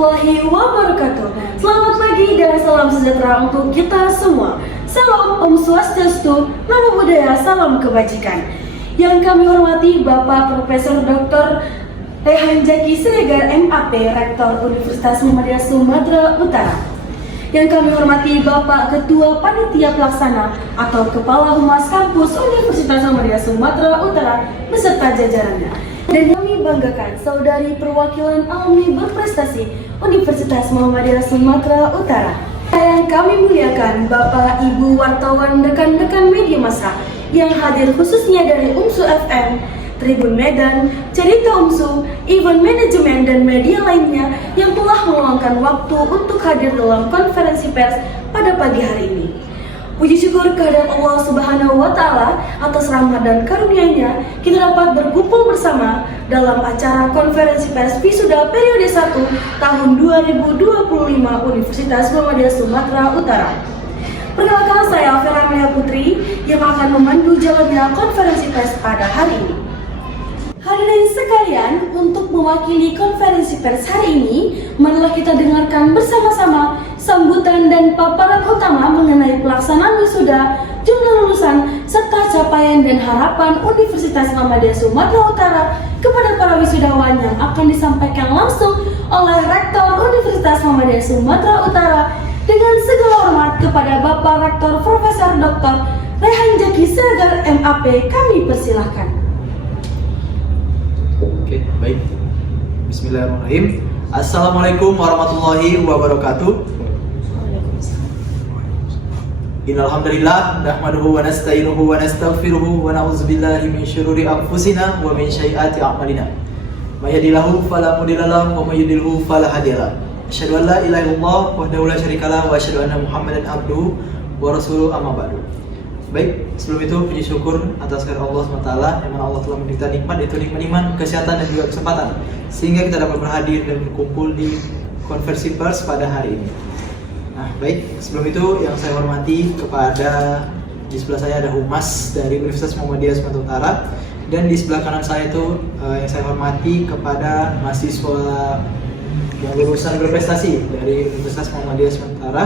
warahmatullahi wabarakatuh. Selamat pagi dan salam sejahtera untuk kita semua. Salam Om Swastiastu, Namo Buddhaya, salam kebajikan. Yang kami hormati Bapak Profesor Dr. Rehan Jaki Siregar MAP, Rektor Universitas Muhammadiyah Sumatera Utara. Yang kami hormati Bapak Ketua Panitia Pelaksana atau Kepala Humas Kampus Universitas Muhammadiyah Sumatera Utara beserta jajarannya. Dan kami banggakan Saudari Perwakilan Alumni Berprestasi Universitas Muhammadiyah Sumatera Utara. Yang kami muliakan Bapak, Ibu, wartawan, rekan-rekan media massa yang hadir khususnya dari UMSU FM, Tribun Medan, Cerita UMSU, event manajemen dan media lainnya yang telah meluangkan waktu untuk hadir dalam konferensi pers pada pagi hari ini. Puji syukur kehadirat Allah Subhanahu wa Ta'ala atas rahmat dan karunia-Nya, kita dapat berkumpul bersama dalam acara konferensi pers Wisuda periode 1 tahun 2025 Universitas Muhammadiyah Sumatera Utara. Perkenalkan, saya Vera Amelia Putri yang akan memandu jalannya konferensi pers pada hari ini. Hadirin sekalian, untuk mewakili konferensi pers hari ini, marilah kita dengarkan bersama-sama sambutan dan paparan utama mengenai pelaksanaan wisuda, jumlah lulusan, serta capaian dan harapan Universitas Muhammadiyah Sumatera Utara kepada para wisudawan yang akan disampaikan langsung oleh Rektor Universitas Muhammadiyah Sumatera Utara. Dengan segala hormat kepada Bapak Rektor Profesor Dr. Rehan Jaki Siregar MAP, kami persilahkan. Oke, baik. Bismillahirrahmanirrahim. Assalamualaikum warahmatullahi wabarakatuh. Innal hamdalillah nahmaduhu wa nasta'inuhu wa nastaghfiruhu wa na'udzubillahi min syururi anfusina wa min sayyiati a'malina. May yahdihillahu fala mudilla lahu wa may yudlilhu fala hadiya lahu. Asyhadu an la ilaha illallah wahdahu la syarika lahu wa asyhadu anna Muhammadan abduhu wa rasuluhu, amma ba'du. Baik, sebelum itu puji syukur atas kehadirat Allah SWT yang mana Allah telah memberikan nikmat, yaitu nikmat iman, kesehatan dan juga kesempatan, sehingga kita dapat berhadir dan berkumpul di konversi pers pada hari ini. Nah, baik, sebelum itu yang saya hormati kepada, di sebelah saya ada Humas dari Universitas Muhammadiyah Sumatera Utara, dan di sebelah kanan saya itu yang saya hormati kepada mahasiswa yang lulusan berprestasi dari Universitas Muhammadiyah Sumatera Utara,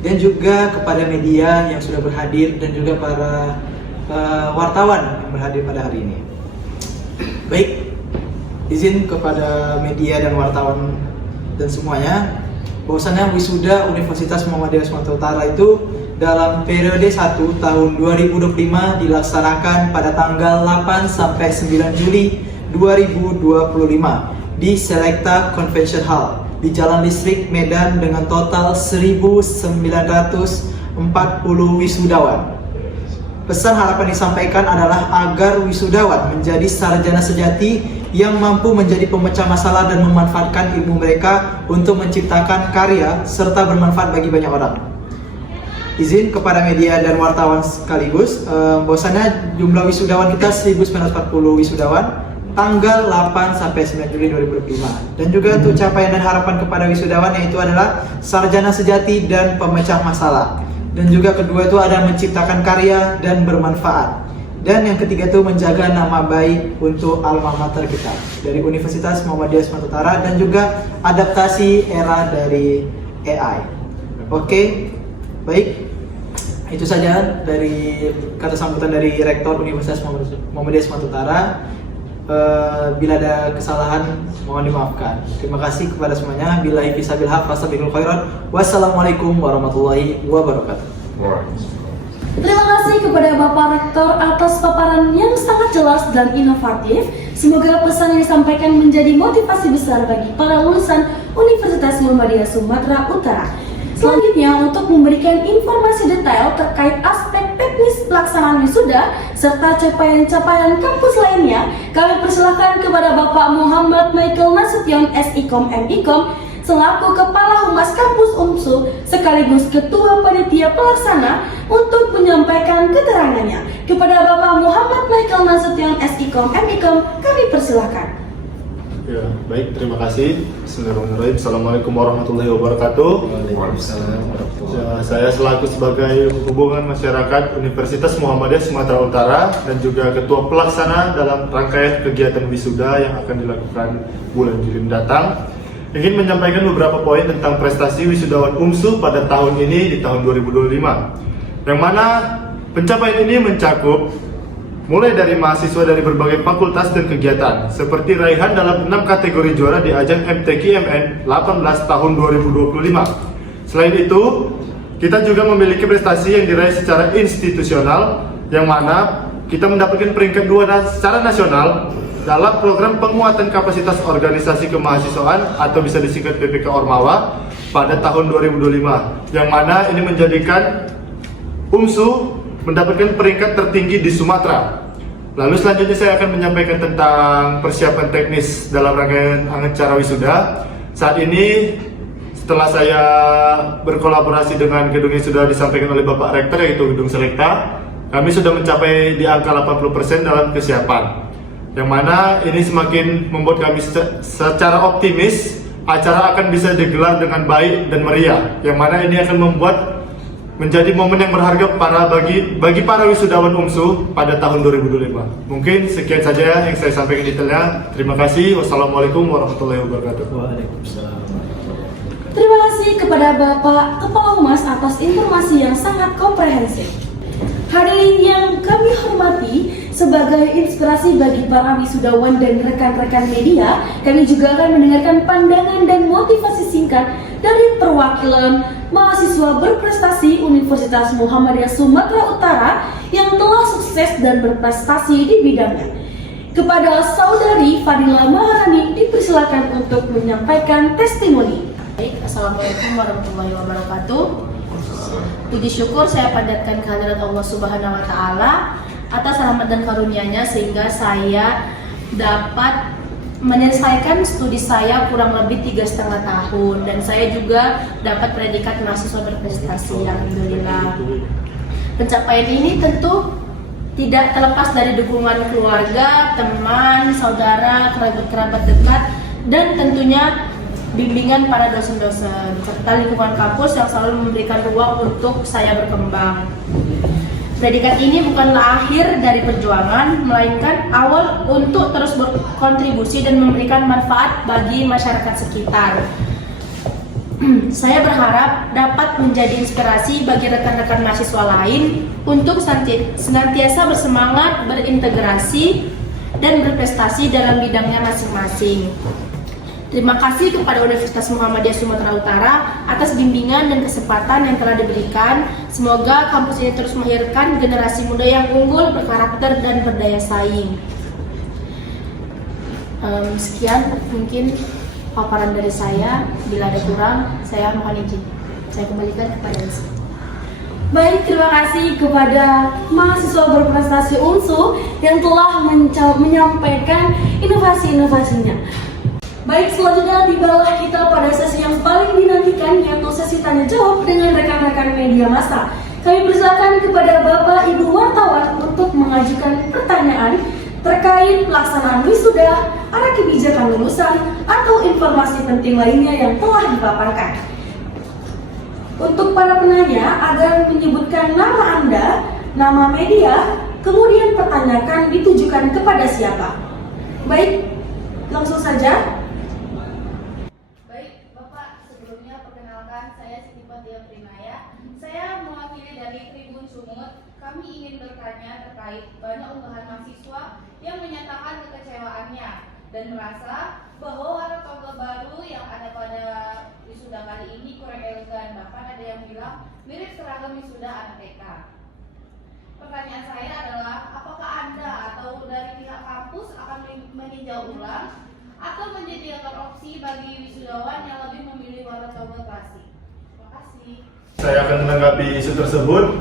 dan juga kepada media yang sudah berhadir dan juga para wartawan yang berhadir pada hari ini. Baik, izin kepada media dan wartawan dan semuanya, bahwasannya wisuda Universitas Muhammadiyah Sumatera Utara itu dalam periode 1 tahun 2025 dilaksanakan pada tanggal 8 sampai 9 Juli 2025 di Selecta Convention Hall di Jalan Listrik Medan dengan total 1.940 wisudawan. Pesan harapan disampaikan adalah agar wisudawan menjadi sarjana sejati yang mampu menjadi pemecah masalah dan memanfaatkan ilmu mereka untuk menciptakan karya serta bermanfaat bagi banyak orang. Izin kepada media dan wartawan sekaligus, bahwasannya jumlah wisudawan kita 1.940 wisudawan tanggal 8 sampai 9 Juli 2025. Dan juga untuk capaian dan harapan kepada wisudawan yaitu adalah sarjana sejati dan pemecah masalah. Dan juga kedua itu ada menciptakan karya dan bermanfaat. Dan yang ketiga itu menjaga nama baik untuk alma mater kita dari Universitas Muhammadiyah Sumatera Utara, dan juga adaptasi era dari AI. Oke, baik. Itu saja dari kata sambutan dari Rektor Universitas Muhammadiyah Sumatera Utara. Bila ada kesalahan mohon dimaafkan. Terima kasih kepada semuanya. Billahi fisabil haq fastabiqul khairat. Wassalamualaikum warahmatullahi wabarakatuh. Terima kasih kepada Bapak Rektor atas paparan yang sangat jelas dan inovatif. Semoga pesan yang disampaikan menjadi motivasi besar bagi para lulusan Universitas Muhammadiyah Sumatera Utara. Selanjutnya, untuk memberikan informasi detail terkait aspek teknis pelaksanaan wisuda serta capaian-capaian kampus lainnya, kami persilakan kepada Bapak Muhammad Michael Nasution, SIKOM MIKOM, selaku Kepala Humas Kampus UMSU sekaligus Ketua Panitia Pelaksana untuk menyampaikan keterangannya. Kepada Bapak Muhammad Michael Nasution, SIKOM MIKOM, kami persilakan. Ya, baik, terima kasih. Bismillahirrahmanirrahim. Assalamualaikum warahmatullahi wabarakatuh. Ya, saya selaku sebagai hubungan masyarakat Universitas Muhammadiyah Sumatera Utara dan juga ketua pelaksana dalam rangkaian kegiatan wisuda yang akan dilakukan bulan Juli mendatang. ingin menyampaikan beberapa poin tentang prestasi wisudawan UMSU pada tahun ini di tahun 2025. Yang mana pencapaian ini mencakup mulai dari mahasiswa dari berbagai fakultas dan kegiatan, seperti raihan dalam 6 kategori juara di ajang MTQ-MN 18 tahun 2025. Selain itu, kita juga memiliki prestasi yang diraih secara institusional, yang mana kita mendapatkan peringkat 2 secara nasional dalam program penguatan kapasitas organisasi kemahasiswaan atau bisa disingkat PPK Ormawa pada tahun 2025, yang mana ini menjadikan UMSU mendapatkan peringkat tertinggi di Sumatera. Lalu selanjutnya saya akan menyampaikan tentang persiapan teknis dalam rangkaian acara wisuda. Saat ini setelah saya berkolaborasi dengan gedung yang sudah disampaikan oleh Bapak Rektor, yaitu Gedung Selekta, kami sudah mencapai di angka 80% dalam kesiapan. Yang mana ini semakin membuat kami secara optimis acara akan bisa digelar dengan baik dan meriah. Yang mana ini akan membuat menjadi momen yang berharga bagi para wisudawan UMSU pada tahun 2025. Mungkin sekian saja yang saya sampaikan detailnya. Terima kasih. Wassalamualaikum warahmatullahi wabarakatuh. Waalaikumsalam. Terima kasih kepada Bapak Kepala Humas atas informasi yang sangat komprehensif. Hadirin yang kami hormati, sebagai inspirasi bagi para wisudawan dan rekan-rekan media, kami juga akan mendengarkan pandangan dan motivasi singkat dari perwakilan mahasiswa berprestasi Universitas Muhammadiyah Sumatera Utara yang telah sukses dan berprestasi di bidangnya. Kepada Saudari Fadila Maharani dipersilakan untuk menyampaikan testimoni. Baik, Assalamualaikum warahmatullahi wabarakatuh. Puji syukur saya panjatkan kehadirat Allah Subhanahu wa Ta'ala atas rahmat dan karunia-Nya sehingga saya dapat menyelesaikan studi saya kurang lebih 3,5 tahun, dan saya juga dapat predikat mahasiswa berprestasi. Alhamdulillah. Pencapaian ini tentu tidak terlepas dari dukungan keluarga, teman, saudara, kerabat-kerabat dekat, dan tentunya bimbingan para dosen-dosen serta lingkungan kampus yang selalu memberikan ruang untuk saya berkembang. Predikat ini bukanlah akhir dari perjuangan, melainkan awal untuk terus berkontribusi dan memberikan manfaat bagi masyarakat sekitar. Saya berharap dapat menjadi inspirasi bagi rekan-rekan mahasiswa lain untuk senantiasa bersemangat, berintegrasi, dan berprestasi dalam bidangnya masing-masing. Terima kasih kepada Universitas Muhammadiyah Sumatera Utara atas bimbingan dan kesempatan yang telah diberikan. Semoga kampus ini terus melahirkan generasi muda yang unggul, berkarakter, dan berdaya saing. Sekian mungkin paparan dari saya. Bila ada kurang, saya mohon izin. Saya kembalikan kepada Rizky. Baik, terima kasih kepada mahasiswa berprestasi UMSU yang telah menyampaikan inovasi-inovasinya. Baik, selanjutnya tibalah kita pada sesi yang paling dinantikan, yaitu sesi tanya jawab dengan rekan-rekan media massa. Kami persilakan kepada Bapak Ibu wartawan untuk mengajukan pertanyaan terkait pelaksanaan wisuda, arah kebijakan lulusan, atau informasi penting lainnya yang telah dipaparkan. Untuk para penanya, agar menyebutkan nama Anda, nama media, kemudian pertanyakan ditujukan kepada siapa. Baik, langsung saja. Saya Siti Fatia Primaya. Saya mewakili dari Tribun Sumut. Kami ingin bertanya terkait banyak unggahan mahasiswa yang menyatakan kekecewaannya dan merasa bahwa warna toga baru yang ada pada wisuda kali ini kurang elegan. Bahkan ada yang bilang mirip seragam wisuda anak TK. Pertanyaan saya adalah, apakah Anda atau dari pihak kampus akan meninjau ulang atau menyediakan opsi bagi wisudawan yang lebih memilih warna toga klasik? Saya akan menanggapi isu tersebut.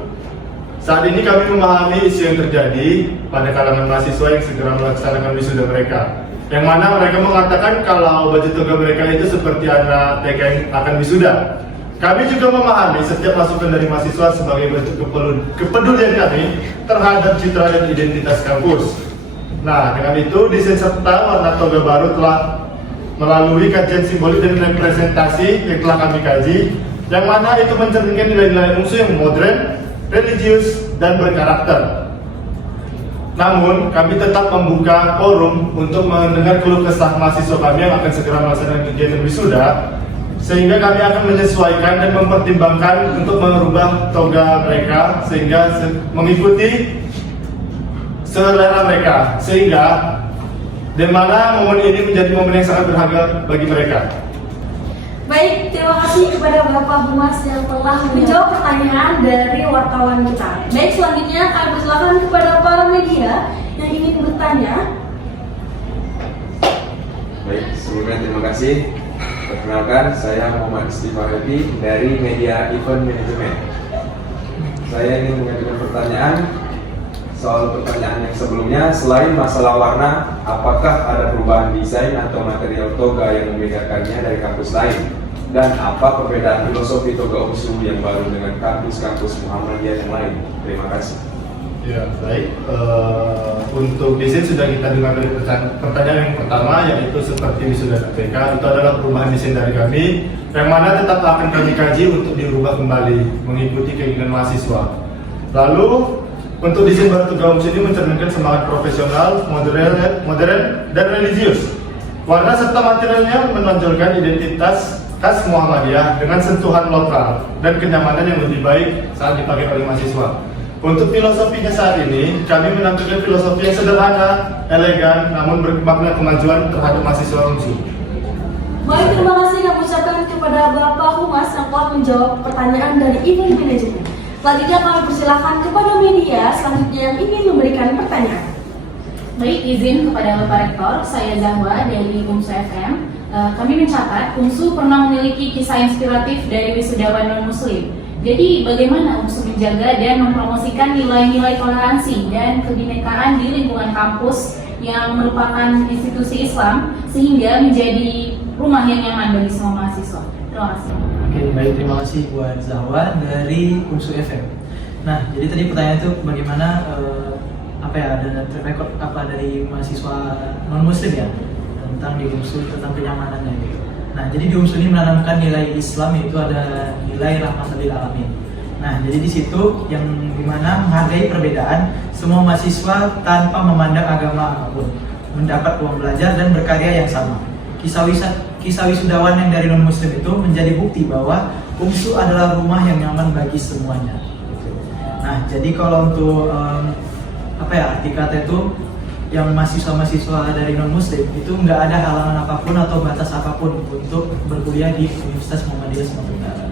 Saat ini kami memahami isu yang terjadi pada kalangan mahasiswa yang segera melaksanakan wisuda mereka, yang mana mereka mengatakan kalau baju toga mereka itu seperti anak TK yang akan wisuda. Kami juga memahami setiap masukan dari mahasiswa sebagai bentuk kepedulian kami terhadap citra dan identitas kampus. Nah, dengan itu desain serta warna toga baru telah melalui kajian simbolik dan representasi yang telah kami kaji, yang mana itu mencerminkan nilai-nilai UMSU yang modern, religius, dan berkarakter. Namun, kami tetap membuka forum untuk mendengar keluh kesah mahasiswa kami yang akan segera melaksanakan kegiatan wisuda, sehingga kami akan menyesuaikan dan mempertimbangkan untuk merubah toga mereka sehingga mengikuti selera mereka, sehingga di mana momen ini menjadi momen yang sangat berharga bagi mereka. Baik, terima kasih kepada Bapak Humas yang telah menjawab pertanyaan dari wartawan kita. Baik, selanjutnya kami persilakan kepada para media yang ingin bertanya. Baik, sebelumnya terima kasih. Perkenalkan, saya Muhammad Istighfar Happy dari Media Event Management. Saya ingin mengajukan pertanyaan. Soal pertanyaan yang sebelumnya, selain masalah warna, apakah ada perubahan desain atau material toga yang membedakannya dari kampus lain? Dan apa perbedaan filosofi toga UNSU yang baru dengan kampus-kampus Muhammadiyah yang lain? Terima kasih. Ya, baik. Untuk desain sudah kita dengar dari pertanyaan yang pertama, yaitu seperti wisuda KPK. Itu adalah perubahan desain dari kami, yang mana tetap akan kami kaji untuk dirubah kembali mengikuti keinginan mahasiswa. Lalu untuk desain baru toga UNSU ini mencerminkan semangat profesional, modern, dan religius. Warna serta materialnya menonjolkan identitas khas Muhammadiyah dengan sentuhan lokal dan kenyamanan yang lebih baik saat dipakai oleh mahasiswa. Untuk filosofinya saat ini, kami menampilkan filosofi yang sederhana, elegan, namun bermakna kemajuan terhadap mahasiswa UNSU. Baik, terima kasih kami ucapkan kepada Bapak Humas yang telah menjawab pertanyaan dari Event Management. Selanjutnya kami persilakan kepada media selanjutnya yang ingin memberikan pertanyaan. Baik, izin kepada Bapak Rektor, saya Zahwa dari UNSU FM. Kami mencatat UNSU pernah memiliki kisah inspiratif dari wisudawan non-muslim. Jadi bagaimana UNSU menjaga dan mempromosikan nilai-nilai toleransi dan kebinekaan di lingkungan kampus yang merupakan institusi Islam sehingga menjadi rumah yang nyaman bagi semua mahasiswa? Terima kasih. Oke, baik, terima kasih buat Zahwa dari UNSU FM. Nah, jadi tadi pertanyaan itu bagaimana ada track record apa dari mahasiswa non muslim ya tentang di UNSU, tentang kenyamanannya gitu. Nah, jadi di UNSU ini menanamkan nilai Islam, yaitu ada nilai rahmatan lil alamin. Nah, jadi di situ yang dimana menghargai perbedaan, semua mahasiswa tanpa memandang agama apapun mendapat ruang belajar dan berkarya yang sama. Kisah wisudawan yang dari non muslim itu menjadi bukti bahwa UNSU adalah rumah yang nyaman bagi semuanya. Nah, jadi kalau untuk arti kata itu yang mahasiswa-mahasiswa dari non muslim itu nggak ada halangan apapun atau batas apapun untuk berkuliah di Universitas Muhammadiyah Sumatera Utara.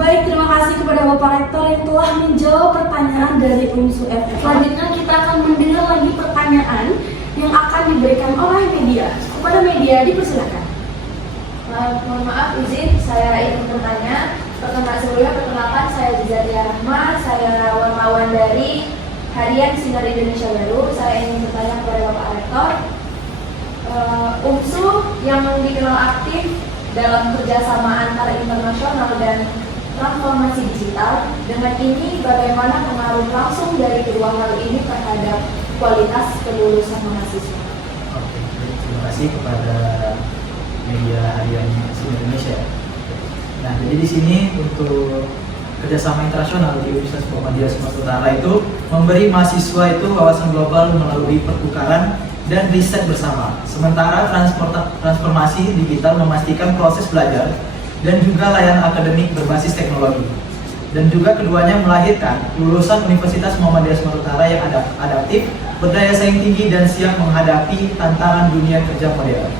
Baik, terima kasih kepada Bapak Rektor yang telah menjawab pertanyaan dari UNSU FM. Selanjutnya kita akan mendengar lagi pertanyaan yang akan diberikan oleh media. Kepada media dipersilakan. Mohon maaf, izin saya ingin bertanya. Perkenalkan saya Jizaria Rahma, saya wartawan dari Harian Sinar Indonesia Baru. Saya ingin bertanya kepada Bapak Rektor, UNSU yang dikenal aktif dalam kerjasama antara internasional dan transformasi digital, dengan ini bagaimana pengaruh langsung dari kedua hal ini terhadap kualitas kelulusan mahasiswa? Oke, terima kasih kepada media Harian Sinar Indonesia. Nah, jadi di sini untuk kerjasama internasional di Universitas Muhammadiyah Sumatera Utara itu memberi mahasiswa itu wawasan global melalui pertukaran dan riset bersama. Sementara transformasi digital memastikan proses belajar dan juga layanan akademik berbasis teknologi. Dan juga keduanya melahirkan lulusan Universitas Muhammadiyah Sumatera Utara yang adaptif, berdaya saing tinggi dan siap menghadapi tantangan dunia kerja modern.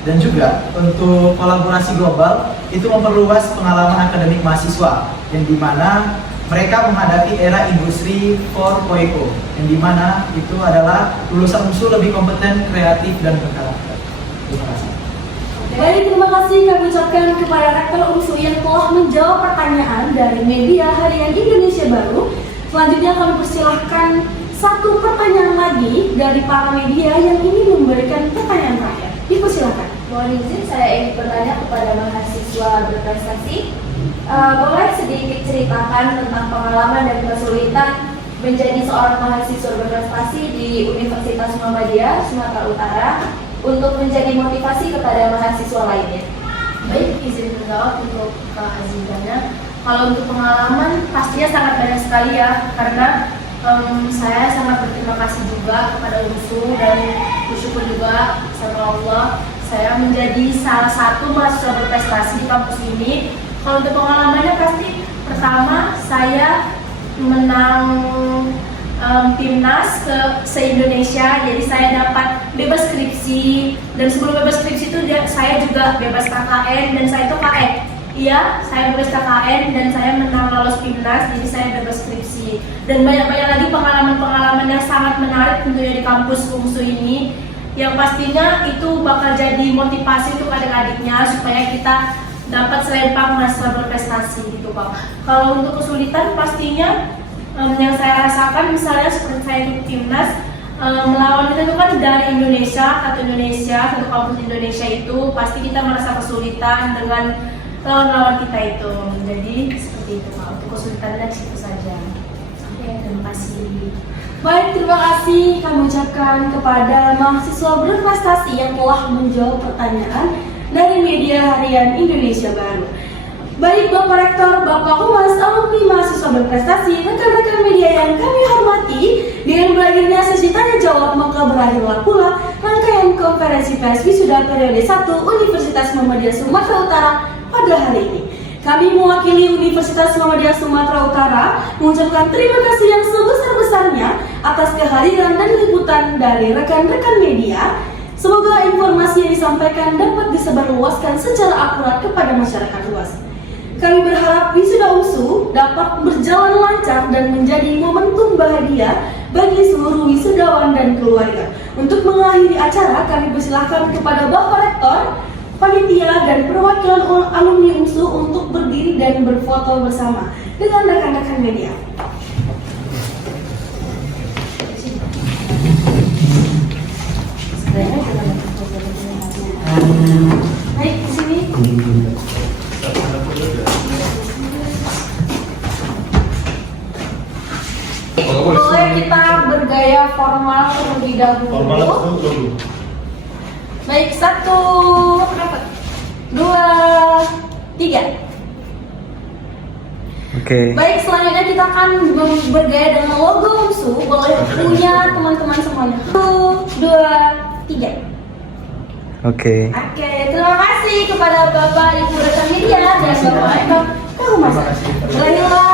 Dan juga untuk kolaborasi global itu memperluas pengalaman akademik mahasiswa yang dimana mereka menghadapi era industri 4.0 yang dimana itu adalah lulusan UNSU lebih kompeten, kreatif, dan berkarakter. Terima kasih. Baik, terima kasih kami ucapkan kepada Rektor UNSU yang telah menjawab pertanyaan dari media Harian Indonesia Baru. Selanjutnya kami persilahkan satu pertanyaan lagi dari para media yang ingin memberikan pertanyaan terakhir. Dipersilakan. Mohon izin saya ingin bertanya kepada mahasiswa berprestasi. Boleh sedikit ceritakan tentang pengalaman dan kesulitan menjadi seorang mahasiswa berprestasi di Universitas Muhammadiyah Sumatera Utara untuk menjadi motivasi kepada mahasiswa lainnya? Baik, izin menjawab untuk Kak Azizana. Kalau untuk pengalaman pastinya sangat banyak sekali ya, karena Saya sangat berterima kasih juga kepada UNSU dan bersyukur juga sama Allah saya menjadi salah satu mahasiswa berprestasi di kampus ini. Kalau untuk pengalamannya pasti pertama saya menang timnas se-Indonesia, jadi saya dapat bebas skripsi, dan sebelum bebas skripsi itu saya juga bebas KKN dan saya itu KN. Iya, saya bebas KKN dan saya menang lolos timnas, jadi saya bebas skripsi. Dan banyak-banyak lagi pengalaman-pengalaman yang sangat menarik tentunya di kampus UNSU ini, yang pastinya itu bakal jadi motivasi untuk adik-adiknya supaya kita dapat selempang mahasiswa berprestasi gitu Pak. Kalau untuk kesulitan pastinya yang saya rasakan misalnya seperti saya ikut timnas, melawan kita itu kan dari Indonesia, satu kampus Indonesia itu pasti kita merasa kesulitan dengan lawan-lawan kita itu. Jadi seperti itu Pak, untuk kesulitannya itu saja. Oke, terima kasih. Baik, terima kasih kami ucapkan kepada mahasiswa berprestasi yang telah menjawab pertanyaan dari media harian Indonesia Baru. Baik Bapak Rektor, Bapak Humas, alumni mahasiswa berprestasi, rekan-rekan media yang kami hormati, dengan berakhirnya sesi tanya jawab maka berakhirlah pula rangkaian konferensi pers wisuda periode 1 Universitas Muhammadiyah Sumatera Utara pada hari ini. Kami mewakili Universitas Muhammadiyah Sumatera Utara mengucapkan terima kasih yang sebesar-besarnya atas kehadiran dan liputan dari rekan-rekan media. Semoga informasi yang disampaikan dapat disebarluaskan secara akurat kepada masyarakat luas. Kami berharap wisuda UNSU dapat berjalan lancar dan menjadi momentum bahagia bagi seluruh wisudawan dan keluarga. Untuk mengakhiri acara, kami persilahkan kepada Bapak Rektor, panitia dan perwakilan alumni UNSU untuk berdiri dan berfoto bersama dengan rekan-rekan media. Baik, di sini. Boleh kita bergaya formal terlebih dahulu. Baik, 1, 2, 3. Oke. Baik, selanjutnya kita akan bergaya dengan logo UNSU. Boleh punya teman-teman semuanya. 1, 2, 3. Oke. Oke, terima kasih kepada Bapak Ibu rekan media dan Bapak Rektor Humas. Berakhirlah